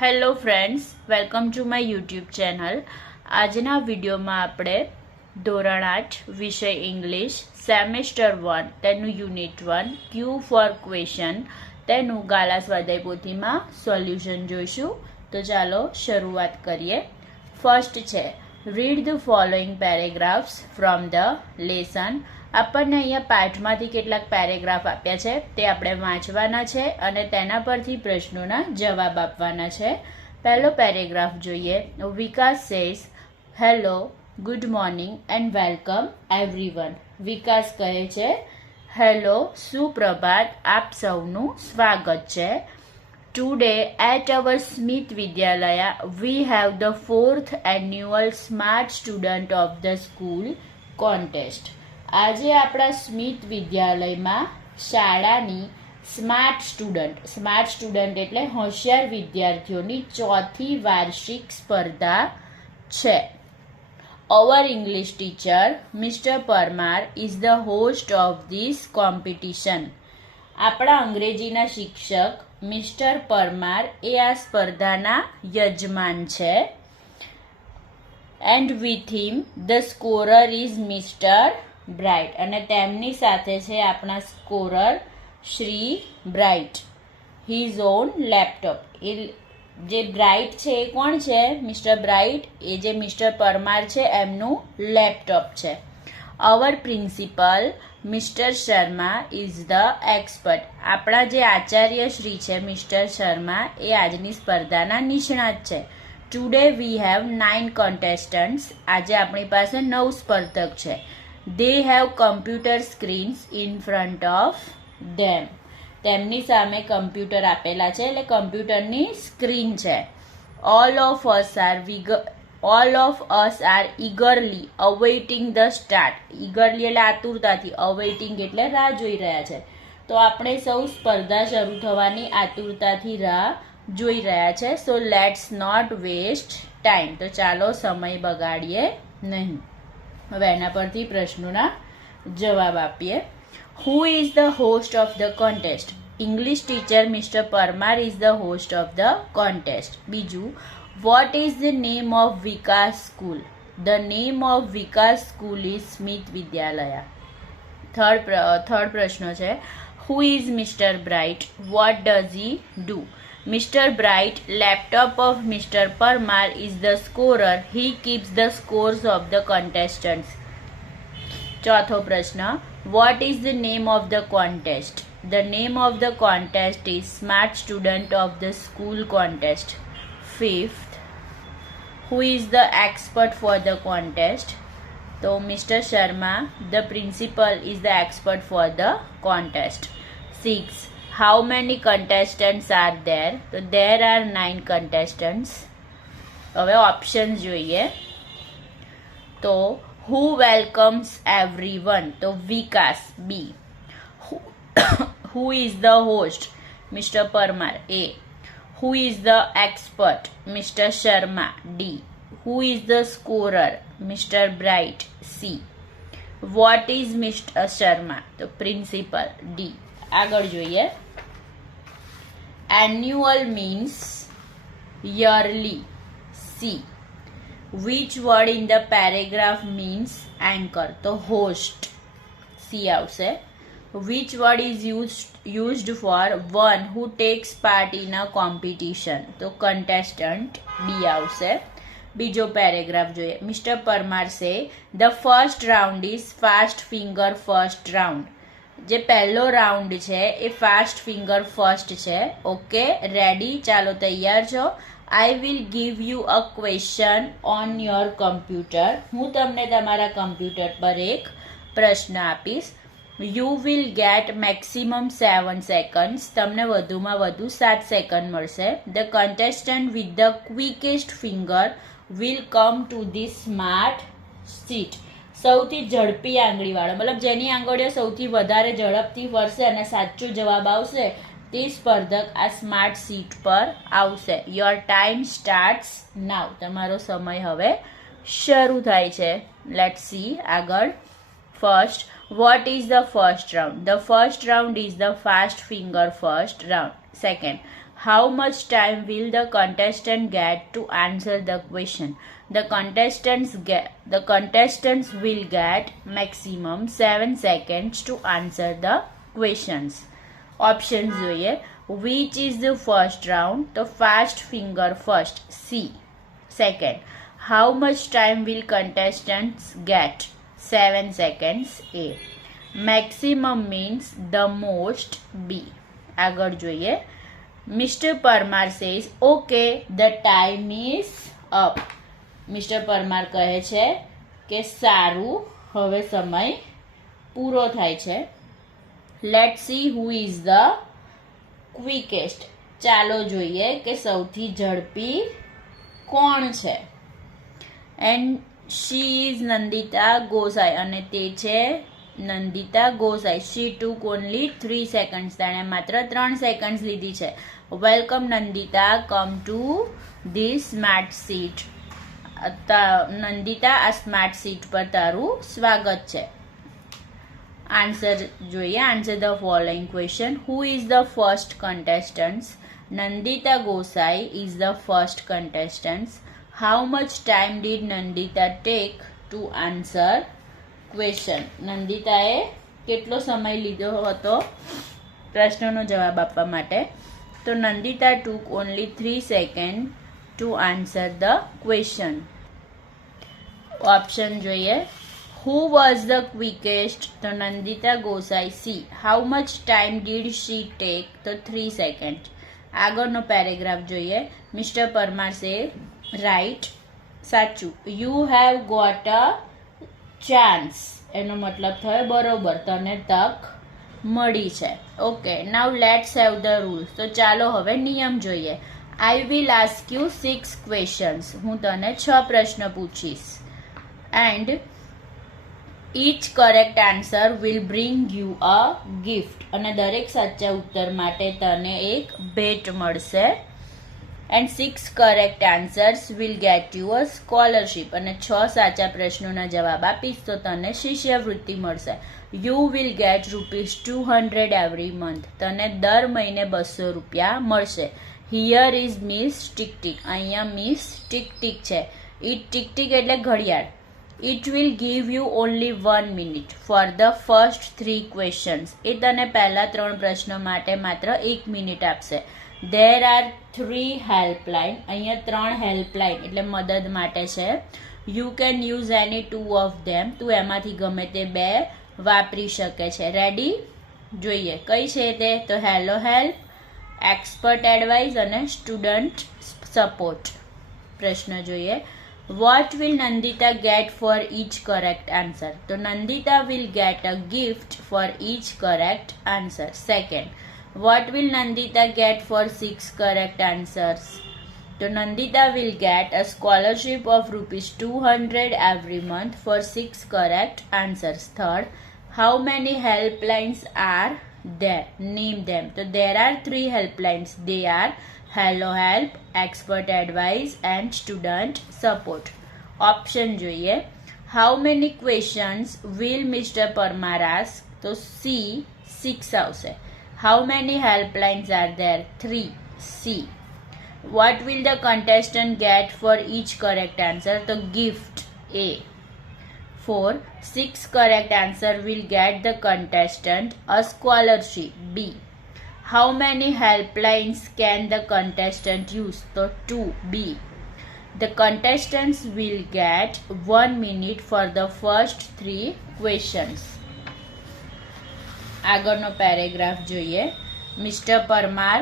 Hello friends, welcome to my YouTube channel. આજના વિડીયોમાં આપણે ધોરણ 8 વિષય ઇંગ્લિશ સેમેસ્ટર 1 તેનું યુનિટ 1 ક્યુ ફોર ક્વેશ્ચન તેનું ગાલા સ્વાધ્યાય પોથીમાં સોલ્યુશન જોઈશું. તો ચાલો શરૂઆત કરીએ. ફર્સ્ટ છે read the following paragraphs from the lesson. આપણને અહીંયા પાઠમાંથી કેટલાક પેરેગ્રાફ આપ્યા છે તે આપણે વાંચવાના છે અને તેના પરથી પ્રશ્નોના જવાબ આપવાના છે. પહેલો પેરેગ્રાફ જોઈએ. Vikas says hello, good morning and welcome everyone. Vikas કહે છે હેલો, સુપ્રભાત, આપ સૌનું સ્વાગત છે. Today at our Smith Vidyalaya we have the 4th annual smart student of the school contest. આજે આપણા સ્મિથ વિદ્યાલયમાં શાળાની સ્માર્ટ સ્ટુડન્ટ એટલે હોશિયાર વિદ્યાર્થીઓની 4થી વાર્ષિક સ્પર્ધા છે. Our English teacher Mister Parmar is the host of this competition. આપણા અંગ્રેજીના શિક્ષક મિસ્ટર પરમાર એ આ સ્પર્ધાના યજમાન છે. And with him the scorer is Mister Bright. અને તેમની સાથે છે આપણા scorer Shri Bright. His own laptop. એ જે બ્રાઇટ છે એ કોણ છે? મિસ્ટર બ્રાઇટ એ જે મિસ્ટર પરમાર છે એમનું લેપટોપ છે. Our principal Mister Sharma is the expert. આપણા જે આચાર્ય શ્રી છે મિસ્ટર શર્મા એ આજની સ્પર્ધાના નિષ્ણાત છે. Today we have 9 contestants. આજે આપણી પાસે 9 સ્પર્ધક છે. They have computer screens in front of them. તેમની સામે કમ્પ્યુટર આપેલા છે એટલે કમ્પ્યુટરની સ્ક્રીન છે. All of us are eagerly awaiting the start. Eagerly એટલે આતુરતાથી, awaiting એટલે રાહ જોઈ રહ્યા છે. તો આપણે સૌ સ્પર્ધા શરૂ થવાની આતુરતાથી રાહ જોઈ રહ્યા છે. So let's not waste time. તો ચાલો સમય બગાડીએ નહીં. હવે એના પરથી પ્રશ્નોના જવાબ આપીએ. Who is the host of the contest? English teacher Mister Parmar is the host of the contest. બીજું, what is the name of Vikas school? The name of Vikas school is Smith Vidyalaya. Third પ્રશ્ન છે who is Mister Bright? What does he do? Mr. Bright, laptop of Mr. Parmar is the scorer. He keeps the scores of the contestants. ચોથો પ્રશ્ન, what is the name of the contest? The name of the contest is Smart Student of the School Contest. Fifth, who is the expert for the contest? So Mr. Sharma, the principal, is the expert for the contest. 6. How many contestants are there? So there are 9 contestants. હવે option જોઈએ. તો who welcomes everyone? તો વિકાસ B. Who is the host? Mr. Parmar A. Who is the expert? Mr. Sharma D. Who is the scorer? Mr. Bright C. What is Mr. Sharma? તો principal D. આગળ જોઈએ. Annual means yearly. C. Which word in the paragraph means anchor? તો host C આવશે. Which word is used for one who takes part in a competition? તો contestant D આવશે. બીજો paragraph જોઈએ. Mister Parmar સે the first round is fast finger first round. જે પહેલો round છે એ ફાસ્ટ ફિંગર ફર્સ્ટ છે. Okay, ready? ચાલો તૈયાર છો? I will give you a question on your computer. હું તમને તમારા કમ્પ્યુટર પર એક પ્રશ્ન આપીશ. You will get maximum 7 seconds. તમને વધુમાં વધુ 7 સેકન્ડ મળશે. The contestant with the quickest finger will come to the smart seat. સૌથી ઝડપી આંગળીવાળો, મતલબ જેની આંગળીઓ સૌથી વધારે ઝડપથી ફરશે અને સાચો જવાબ આવશે તે સ્પર્ધક આ સ્માર્ટ સીટ પર આવશે. યોર ટાઈમ સ્ટાર્ટ્સ નાવ. તમારો સમય હવે શરૂ થાય છે. લેટ્સ સી આગળ. First, vote is the first round? The first round is the fast finger first round. Second, How much time will the contestant get to answer the question? The contestants will get maximum 7 seconds to answer the questions. Options જોઈએ. Which is the first round? The fast finger first. C. Second. How much time will contestants get? 7 seconds. A. Maximum means the most. B. આગળ જોઈએ. Mr. Parmar says, okay, the time is up. Mr. Parmar કહે છે કે સારું, હવે સમય પૂરો થાય છે. Let's see who is the quickest. ચાલો જોઈએ કે સૌથી ઝડપી કોણ છે. And she is Nandita Gosai. અને તે છે Nandita Gosai. She took only 3 seconds. તેણે માત્ર 3 seconds લીધી છે. Welcome Nandita, come to this smart seat. Nandita, આ સ્માર્ટ સીટ પર તારું સ્વાગત છે. આન્સર જોઈએ. Answer the following question. Who is the first contestant? Nandita Gosai is the first contestant. How much time did Nandita take to answer question? નંદિતાએ કેટલો સમય લીધો હતો પ્રશ્નનો જવાબ આપવા માટે? તો Nandita took only 3 second to answer the question. Option જોઈએ. Who was the ક્વિકેસ્ટ? તો Nandita Gosai. See. How much time did she take? તો 3 સેકન્ડ. આગળનો પેરેગ્રાફ જોઈએ. Mister Parmar says right. સાચું. You have got a chance. એનો મતલબ થયો બરોબર, તને તક મળી છે. Okay, now let's have the rules. તો ચાલો હવે નિયમ જોઈએ. I will ask you 6 questions. હું તને 6 પ્રશ્ન પૂછીશ. And each correct answer will bring you a gift. અને દરેક સાચા ઉત્તર માટે તને એક ભેટ મળશે. And 6 correct answers will get you a scholarship. અને 6 સાચા પ્રશ્નોના જવાબ આપીશ તો તને શિષ્યવૃત્તિ મળશે. You will get ₹200 every month. તને દર મહિને 200 રૂપિયા મળશે. Here is Miss tick tick. અહીંયા મિસ ટિક ટિક છે. ઇટ ટિક ટિક એટલે ઘડિયાળ. It will give you only 1 minute for the first 3 questions. એ તને પહેલા 3 પ્રશ્નો માટે માત્ર 1 મિનિટ આપશે. There are 3 helpline. અહીંયા 3 helpline એટલે મદદ માટે છે. You can use any 2 of them. તું એમાંથી ગમે તે 2 વાપરી શકે છે. રેડી? જોઈએ કઈ છે તે? તો હેલો હેલ્પ, એક્સપર્ટ એડવાઇસ અને સ્ટુડન્ટ સપોર્ટ. પ્રશ્ન જોઈએ. What will Nandita get for each correct answer? તો Nandita will get a gift for each correct answer. Second, what will Nandita get for 6 correct answers? So Nandita will get a scholarship of ₹200 every month for 6 correct answers. Third, how many helplines are there? Name them. So there are 3 helplines. They are Hello Help, Expert Advice and Student Support. Option જોઈએ. How many questions will Mr. Parmar ask? So C, 6 આવશે. How many helplines are there? 3. C. What will the contestant get for each correct answer? The gift. A. 4. 6 correct answer will get the contestant a scholarship. B. How many helplines can the contestant use? So 2. B. The contestants will get 1 minute for the first 3 questions. આગળનો paragraph જોઈએ. Mister Parmar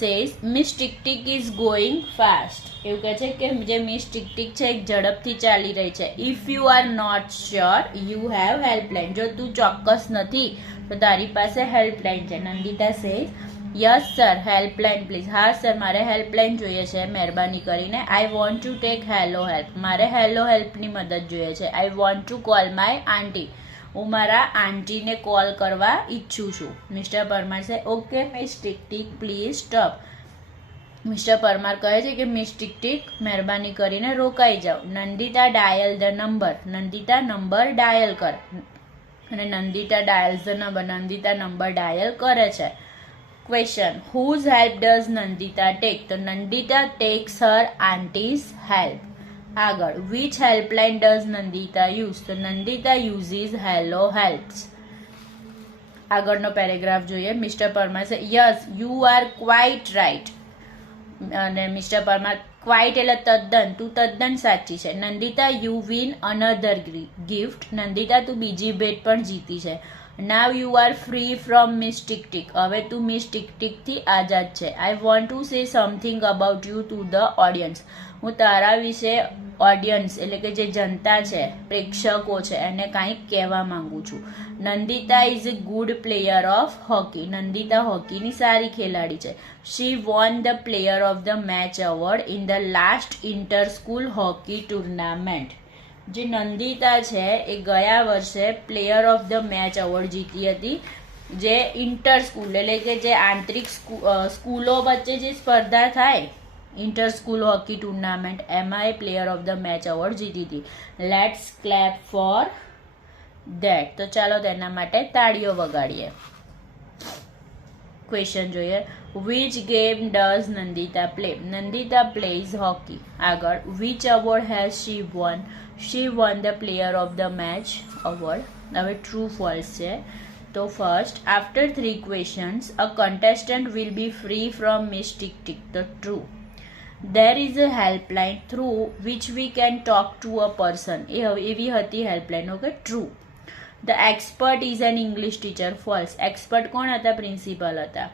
says miss tick tick is going fast. એવું કહે છે કે જે miss tick tick છે એક ઝડપથી ચાલી રહી છે. If you are not sure you have helpline. જો તું ચોક્કસ નથી તો તારી પાસે હેલ્પલાઇન છે. Nandita says yes sir, helpline please. હા સર, મારે હેલ્પલાઇન જોઈએ છે મહેરબાની કરીને. I want to take hello help. મારે હેલો હેલ્પની મદદ જોઈએ છે. I want to call my aunty. હું મારા આંટીને કોલ કરવા ઈચ્છું છું. મિસ્ટર પરમાર છે okay miss tick tick please stop. Mister Parmar કહે છે કે મિસ ટિક ટિક મહેરબાની કરીને રોકાઈ જાઓ. Nandita dial the number. Nandita number dial કર. અને Nandita dials the number. Nandita number dial કરે છે. Question whose help does Nandita take? તો Nandita takes her aunty's help. આગળ which helpline does Nandita use? તો નંદિતા યુઝીઝ હેલો હેલ્પ્સ. આગળનો પેરેગ્રાફ જોઈએ. Mister Parmar says yes you are quite right. અને મિસ્ટર પરમાર ક્વાઇટ એટલે તદ્દન, તું તદ્દન સાચી છે. Nandita you win another gift. Nandita તું બીજી ભેટ પણ જીતી છે. Now you are free from miss tick tick. હવે તું મિસ ટિક ટિક થી આઝાદ છે. I want to say something about you to the audience. હું તારા વિશે ઓડિયન્સ એટલે કે જે જનતા છે, પ્રેક્ષકો છે, એને કાંઈક કહેવા માંગુ છું. Nandita is a good player of hockey. Nandita હોકીની સારી ખેલાડી છે. She won the player of the match award in the last inter school hockey tournament. જે નંદિતા છે એ ગયા વર્ષે player of the match award જીતી હતી. જે ઇન્ટર સ્કૂલ એટલે કે જે આંતરિક સ્કૂલો વચ્ચે જે સ્પર્ધા થાય, ઇન્ટર સ્કૂલ હોકી ટુર્નામેન્ટ, એમાં એ player of the match award જીતી હતી. Let's clap for that. તો ચાલો તેના માટે તાળીઓ વગાડીએ. ક્વેશ્ચન જોઈએ. Which game does Nandita play? Nandita plays hockey. આગળ which award has she won? She won the player of the match award. હવે ટ્રુ ફોલ્સ છે. તો first after 3 questions a contestant will be free from miss tick tick. તો true. There is a helpline through which we can talk to a person. એવી હતી helpline. Okay, true. The expert is an English teacher. False. Expert કોણ હતા? Principal હતા.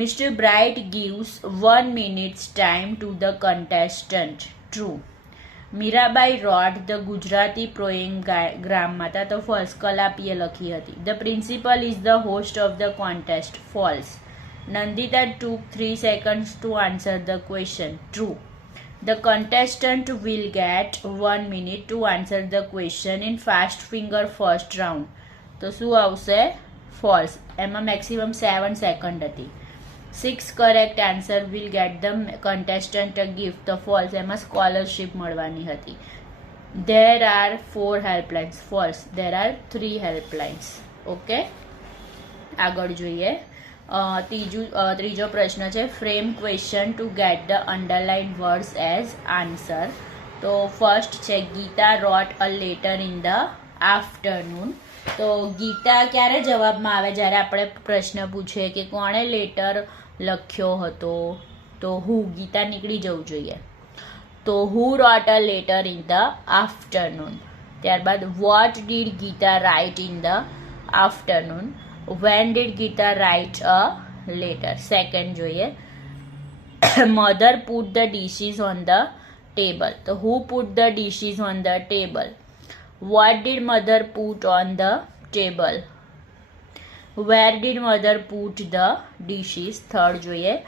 Mr. Bright gives 1 minute's time to the contestant. True. Mirabai wrote the Gujarati poem ગ્રામમાં. તો false. કલાપીએ લખી હતી. The principal is the host of the contest. False. Nandita took 3 seconds to answer the question. True. The contestant will get 1 minute to answer the question in fast finger first round. તો શું આવશે? False. એમાં maximum 7 second હતી. 6 correct answer will get the contestant a gift. તો false. એમાં scholarship મળવાની હતી. There are 4 helplines. False. There are 3 helplines. Okay, આગળ જોઈએ. ત્રીજો પ્રશ્ન છે frame question to get the underline words as answer. તો ફર્સ્ટ છે Geeta wrote a letter in the afternoon. તો ગીતા ક્યારે જવાબમાં આવે? જ્યારે આપણે પ્રશ્ન પૂછીએ કે કોણે લેટર લખ્યો હતો, તો હું, ગીતા નીકળી જવું જોઈએ. તો who wrote a letter in the afternoon. ત્યારબાદ what did Geeta write in the afternoon. When did Geeta write a letter? Second જોઈએ. Mother put the dishes on the table. So who put the dishes on the table? What did mother put on the table? Where did mother put the dishes? Third જોઈએ.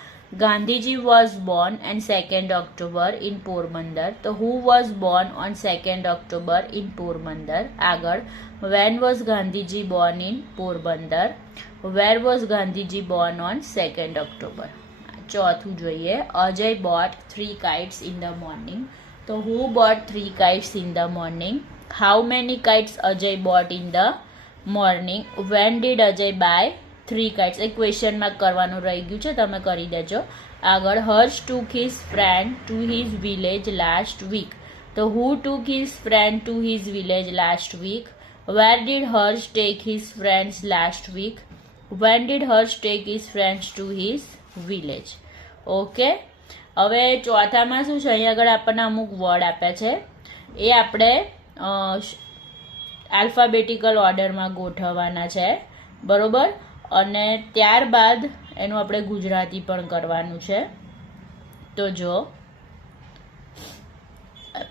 Gandhiji was born on 2nd October in Porbandar. So who was born on 2nd October in Porbandar? આગળ when was Gandhiji born in Porbandar? Where was Gandhiji born on 2nd October? ચોથું જોઈએ. Ajay bought 3 kites in the morning. So who bought 3 kites in the morning? How many kites Ajay bought in the morning? When did Ajay buy 3 kites? એક question mark કરવાનું રહી ગયું છે, તમે કરી દેજો. આગળ હર્ષ took his friend to his village last week. તો who took his friend to his village last week? Where did Harsh take his friends last week? When did Harsh take his friends to his village? Okay, હવે ચોથામાં શું છે? અહીં આગળ આપણને અમુક word આપ્યા છે, એ આપણે આલ્ફાબેટિકલ ઓર્ડરમાં ગોઠવવાના છે, બરોબર? અને ત્યારબાદ એનું આપણે ગુજરાતી પણ કરવાનું છે. તો જો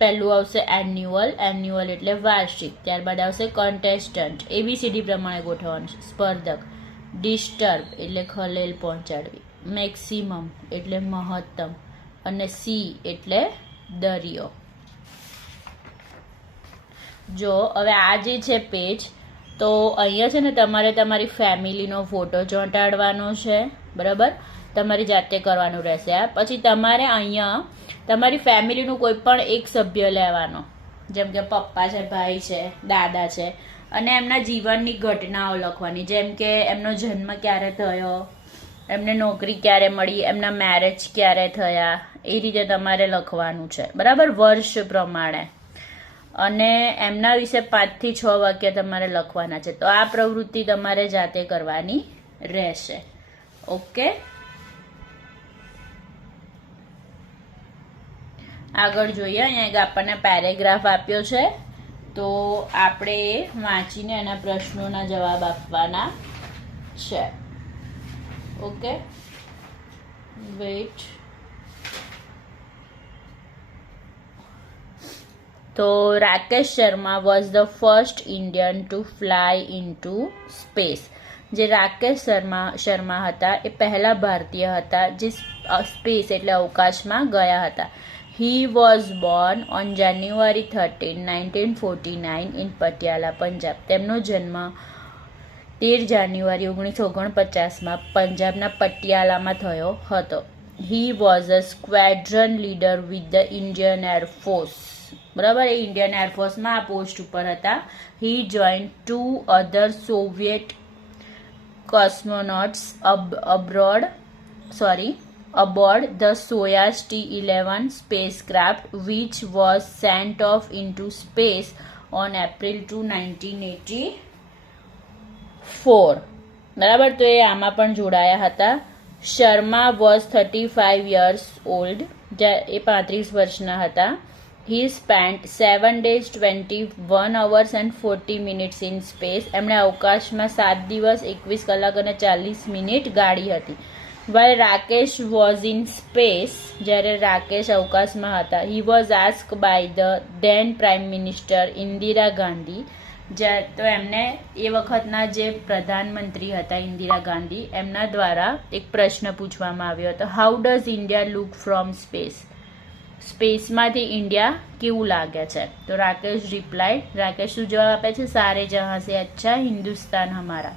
પહેલું આવશે એન્યુઅલ. એન્યુઅલ એટલે વાર્ષિક. ત્યારબાદ આવશે કન્ટેસ્ટન્ટ, એબીસીડી પ્રમાણે ગોઠવવાનું છે. સ્પર્ધક. ડિસ્ટર્બ એટલે ખલેલ પહોંચાડવી. મેક્સિમમ એટલે મહત્તમ. અને સી એટલે દરિયો. જો હવે આ જે છે પેજ, તો અહીંયા છે ને તમારે તમારી ફેમિલીનો ફોટો ચોંટાડવાનો છે, બરાબર? તમારી જાતે કરવાનું રહેશે આ. પછી તમારે અહીંયા તમારી ફેમિલીનું કોઈ પણ એક સભ્ય લેવાનો, જેમ કે પપ્પા છે, ભાઈ છે, દાદા છે, અને એમના જીવનની ઘટનાઓ લખવાની, જેમ કે એમનો જન્મ ક્યારે થયો, એમને નોકરી ક્યારે મળી, એમના મેરેજ ક્યારે થયા, એ રીતે તમારે લખવાનું છે, બરાબર, વર્ષ પ્રમાણે. અને એમના વિશે 5 થી 6 વાક્ય તમારે લખવાના છે. તો આ પ્રવૃત્તિ તમારે જાતે કરવાની રહેશે. ઓકે, આગળ જોઈએ. અહીંયા આપણને પેરેગ્રાફ આપ્યો છે, તો આપણે વાંચીને એના પ્રશ્નોના જવાબ આપવાના છે. Okay, wait. તો Rakesh Sharma was the first Indian to fly into space. જે રાકેશ શર્મા હતા એ પહેલા ભારતીય હતા જે સ્પેસ એટલે અવકાશમાં ગયા હતા. He was born on January 13, 1949 in Patiala, Punjab. તેમનો જન્મ 13 જાન્યુઆરી 1949માં પંજાબના પટિયાલામાં થયો હતો. He was a squadron leader with the Indian air force. બરાબર, એ ઇન્ડિયન એરફોર્સમાં આ પોસ્ટ ઉપર હતા. He join 2 other Soviet cosmonauts aboard the Soyuz T-11 spacecraft, which was sent off into space on April 2, 1984. બરાબર, તો એ આમાં પણ જોડાયા હતા. Sharma was 35 years old. એ 35 વર્ષના હતા. He spent 7 days, 21 hours and 40 minutes in space. એમણે અવકાશમાં 7 દિવસ 21 કલાક અને 40 મિનિટ ગાળી હતી. While Rakesh was in space, જ્યારે રાકેશ અવકાશમાં હતા, he was asked by the then Prime Minister Indira Gandhi. તો એમને એ વખતના જે પ્રધાનમંત્રી હતા ઇન્દિરા ગાંધી, એમના દ્વારા એક પ્રશ્ન પૂછવામાં આવ્યો હતો. How does India look from space? સ્પેસમાંથી ઇન્ડિયા કેવું લાગે છે? તો રાકેશ રિપ્લાઇડ. રાકેશ શું જવાબ આપે છે? સારે જહાં સે અચ્છા હિન્દુસ્તાન હમારા.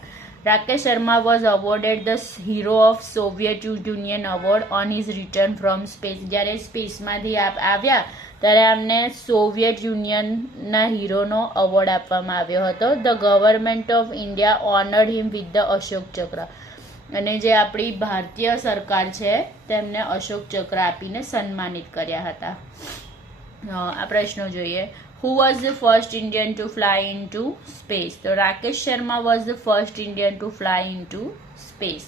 Rakesh Sharma was awarded the hero of Soviet Union award on his return from space. જ્યારે સ્પેસમાંથી આવ્યા ત્યારે અમને સોવિયત યુનિયનના હીરોનો અવોર્ડ આપવામાં આવ્યો હતો. The government of India honoured him with the Ashok ચક્ર. અને જે આપણી ભારતીય સરકાર છે તેમને અશોક ચક્ર આપીને સન્માનિત કર્યા હતા. આ પ્રશ્નો જોઈએ. Who was the first Indian to fly into space? તો Rakesh Sharma was the first Indian to fly into space.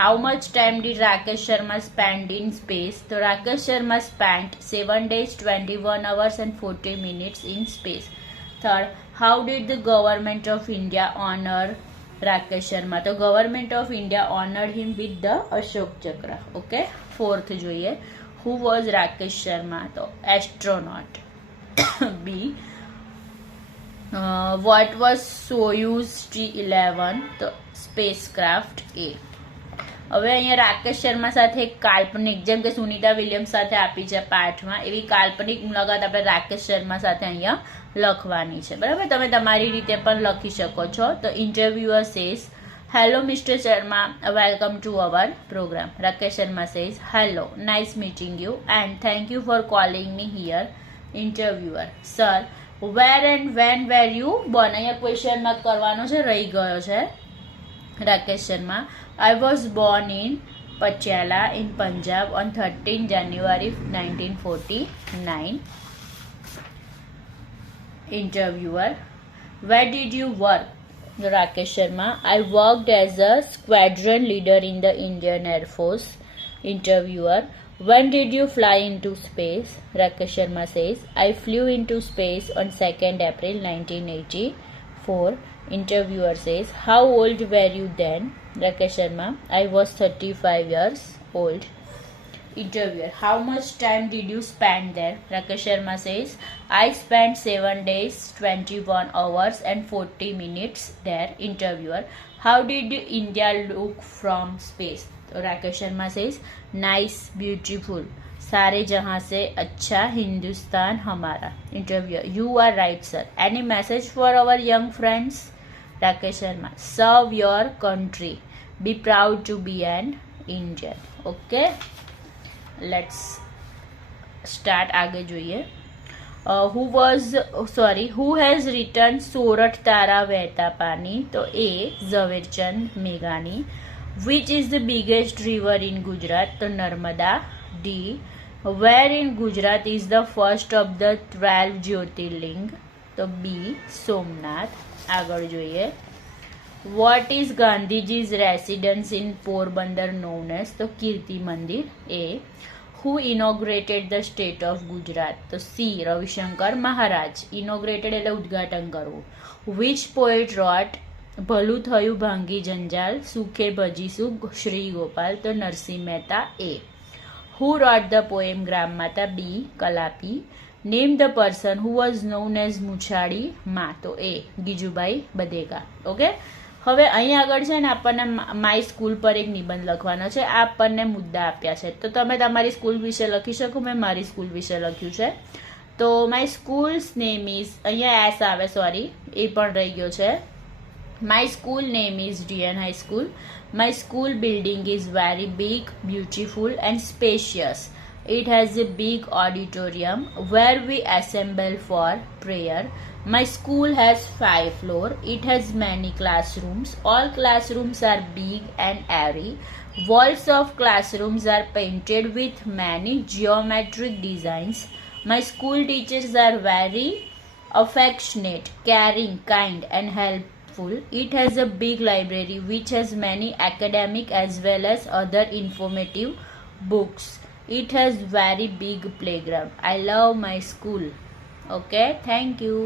How much time did Rakesh Sharma spend in space? તો Rakesh Sharma spent 7 days, 21 hours and 40 minutes in space. Third, how did the government of India honor Rakesh Sharma? તો government of India honored him with the Ashok ચક્ર. Okay, fourth જોઈએ. Who was Rakesh Sharma? તો astronaut. B. What was Soyuz T-11? તો spacecraft. A. હવે અહીંયા રાકેશ શર્મા સાથે એક કાલ્પનિક, જેમ કે સુનિતા વિલિયમ્સ સાથે આપી છે પાઠમાં, એવી કાલ્પનિક મુલાકાત આપણે રાકેશ શર્મા સાથે અહીંયા લખવાની છે. બરાબર, તમે તમારી રીતે પણ લખી શકો છો. તો interviewer says, hello mister Sharma, welcome to our program. Rakesh Sharma says, hello, nice meeting you and thank you for calling me here. Interviewer, sir, where and when were you born? અહીંયા ક્વેશ્ચન માર્ક કરવાનો છે, રહી ગયો છે. Rakesh Sharma, I was born in Patiala in Punjab on 13 January 1949. Interviewer, where did you work? Rakesh Sharma, I worked as a squadron leader in the Indian Air Force. Interviewer, when did you fly into space? Rakesh Sharma says, I flew into space on 2nd April 1984. Interviewer says, how old were you then? Rakesh Sharma, I was 35 years old. Interviewer, how much time did you spend there? Rakesh Sharma says, I spent 7 days, 21 hours and 40 minutes there. Interviewer, how did India look from space? Rakesh Sharma says, nice, beautiful. सारे जहां से अच्छा हिंदुस्तान हमारा. Interviewer, you are right, sir. Any message for our young friends? Rakesh Sharma, serve your country. Be proud to be an Indian. Okay, let's start. आगे જોઈએ. Who has written Sorath તારા વહેતા પાણી? તો A. ઝવેરચંદ મેઘાણી. Which is the biggest river in Gujarat? તો Narmada. D. Where in Gujarat is the first of the 12 jyotirlinga? તો B. Somnath. આગળ જોઈએ. What is Gandhiji's residence in Porbandar known as? તો Kirti Mandir. A. Who inaugurated the state of Gujarat? તો સી. રવિશંકર મહારાજ. ઇનોગ્રેટેડ એટલે ઉદ્ઘાટન કરવું. વિચ પોએટ રોટ ભલું થયું ભાંગી જંજાલ, સુખે ભજીશું શ્રી ગોપાલ? તો Narsinh Mehta. A. Who wrote the poem Gram Mata? B. Kalapi. Name the person who was known as Muchhali Maa? તો એ. ગીજુભાઈ બધેકા. ઓકે, હવે અહીં આગળ છે ને આપણને માય સ્કૂલ પર એક નિબંધ લખવાનો છે. આ આપણને મુદ્દા આપ્યા છે, તો તમે તમારી સ્કૂલ વિશે લખી શકો. મેં મારી સ્કૂલ વિશે લખ્યું છે. તો માય સ્કૂલ્સ નેમ ઇઝ, અહીંયા એસ આવે, સોરી એ પણ રહી ગયો છે. My school name is DN high school. My school building is very big, beautiful and spacious. It has a big auditorium where we assemble for prayer. My school has 5 floors. It has many classrooms. All classrooms are big and airy. Walls of classrooms are painted with many geometric designs. My school teachers are very affectionate, caring, kind and helpful. It has a big library which has many academic as well as other informative books. It has very big playground. I love my school. Okay, thank you.